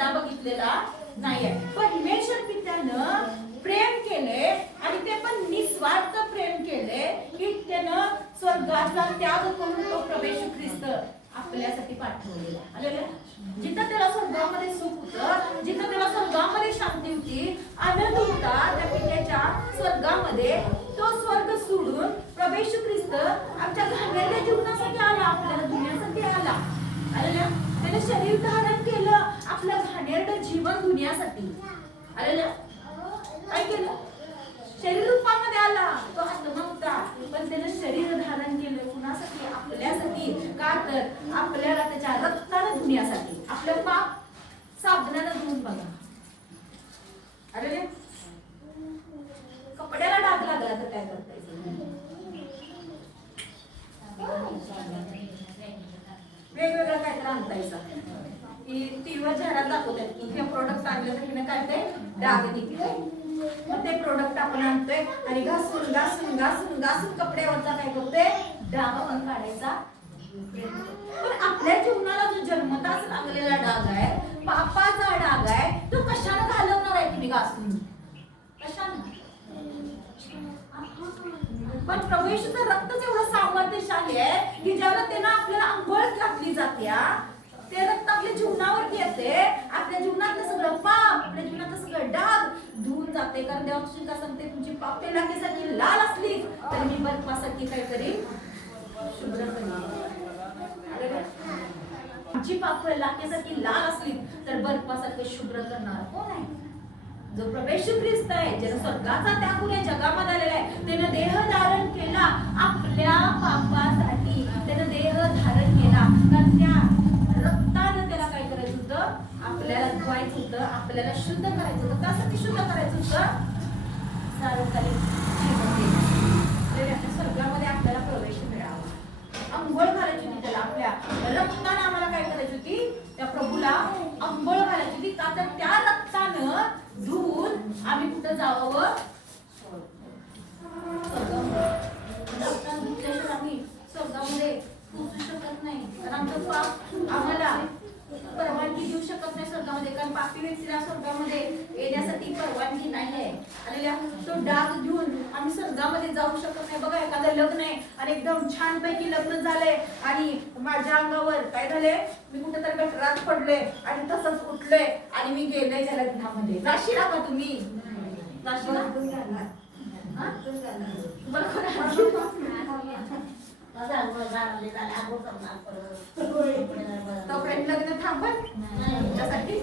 कदा बघितलेला नाहीये. परमेश्वर पित्यानं प्रेम केले आणि ते पण निस्वार्थ प्रेम केले की त्यानं स्वर्गाचा त्याग करून तो प्रभू येशू ख्रिस्त आपल्यासाठी पाठवलेला. आलेला जिथं त्याला स्वर्गामध्ये सुख होतं, जिथं त्याला स्वर्गामध्ये शांती होती, आनंद होता, त्या पित्याच्या स्वर्गामध्ये तो स्वर्ग सोडून प्रभू येशू ख्रिस्त आमच्या घाणेरड्या जीवनासाठी आला, आपल्याला दुनियासाठी आला. आलेला त्याने शरीर धारण केलं आपलं घाणेरडं जीवन दुनियासाठी. आलेला काय केलं? शरीर रूपामध्ये आला, तो आत्मा होता, पण त्याने शरीर धारण केलं कुणासाठी? आपल्यासाठी. का तर आपल्याला त्याच्या रक्ताने धुण्यासाठी. आपलं पाप साबणाने धुवून बघा. अरे कपड्याला डाग लागला तर काय करतायचं? वेगवेगळं काय तर आणतायचं की टीव्हीवर जाहिरात दाखवतात की हे प्रोडक्ट आणलं तर हिने काय ते डाग निघते. मग ते प्रोडक्ट आपण आणतोय आणि घासून घासून घासून घासून कपड्यावरचा काय करतोय? डाग आपण काढायचा. पण आपल्या जीवनाला जो जन्मताच लागलेला डाग आहे, पापाचा डाग आहे, तो कशाने घालवणार आहे तुम्ही घासून? कशाने? पण प्रभू येशूचं रक्तच एवढं सामर्थ्यशाली आहे की ज्यावेळेला त्यानं आपल्याला अंघोळ घातली जाते, ते रक्त आपल्या जीवनावर येते, आपल्या जीवनातलं सगळं पाप, आपल्या जीवनातलं सगळं डाग धुवून जाते. कारण देवाची का सांगते, तुमची पाप लाखेसाठी लाल असली तर मी बर्फासाठी काय करीन? शुभ्र करीन. तुमची पाप लाखेसाठी लाल असली तर बर्फासारखे शुभ्र करणार कोण आहे? जो प्रभू येशू ख्रिस्त आहे, ज्याने स्वर्गाचा त्याग या जगामध्ये आलेला आहे. त्याने देह धारण केला आपल्या पापासाठी. त्याने देह धारण केला कारण त्या रक्ताने त्याला काय करायचं होतं? आपल्याला धुवायचं होतं, आपल्याला शुद्ध करायचं होतं. त्यासाठी शुद्ध करायचं होतं सार्वकालिक जीवन. स्वर्गामध्ये आपल्याला प्रवेश मिळावा, अंघोळ घालायची होती त्याला. आपल्या रक्ताने आम्हाला काय करायची होती? त्या प्रभूला अंघोळ घालायची होती. का तर त्या रक्तानं धुवून आम्ही कुठं जावं? रक्तानं धुतल्याशिवाय आम्ही स्वर्गामध्ये पोहोचू शकत नाही. कारण आमचं पाप आम्हाला परवानगी देऊ शकत नाही स्वर्गामध्ये. कारण पापी व्यक्तीला स्वर्गामध्ये येण्यासाठी परवानगी नाही आहे. आणि तो डाग घेऊन आम्ही स्वर्गामध्ये जाऊ शकत नाही. बघा, एखादं लग्न आहे आणि एकदम छानपैकी लग्न झालंय आणि माझ्या अंगावर काय झालंय? मी कुठेतरी गटरात पडले आणि तसंच उठले आणि मी गेले त्या लग्नामध्ये. जाशीला का तुम्ही? जाशीला? तोपर्यंत लग्न थांबत त्यासाठी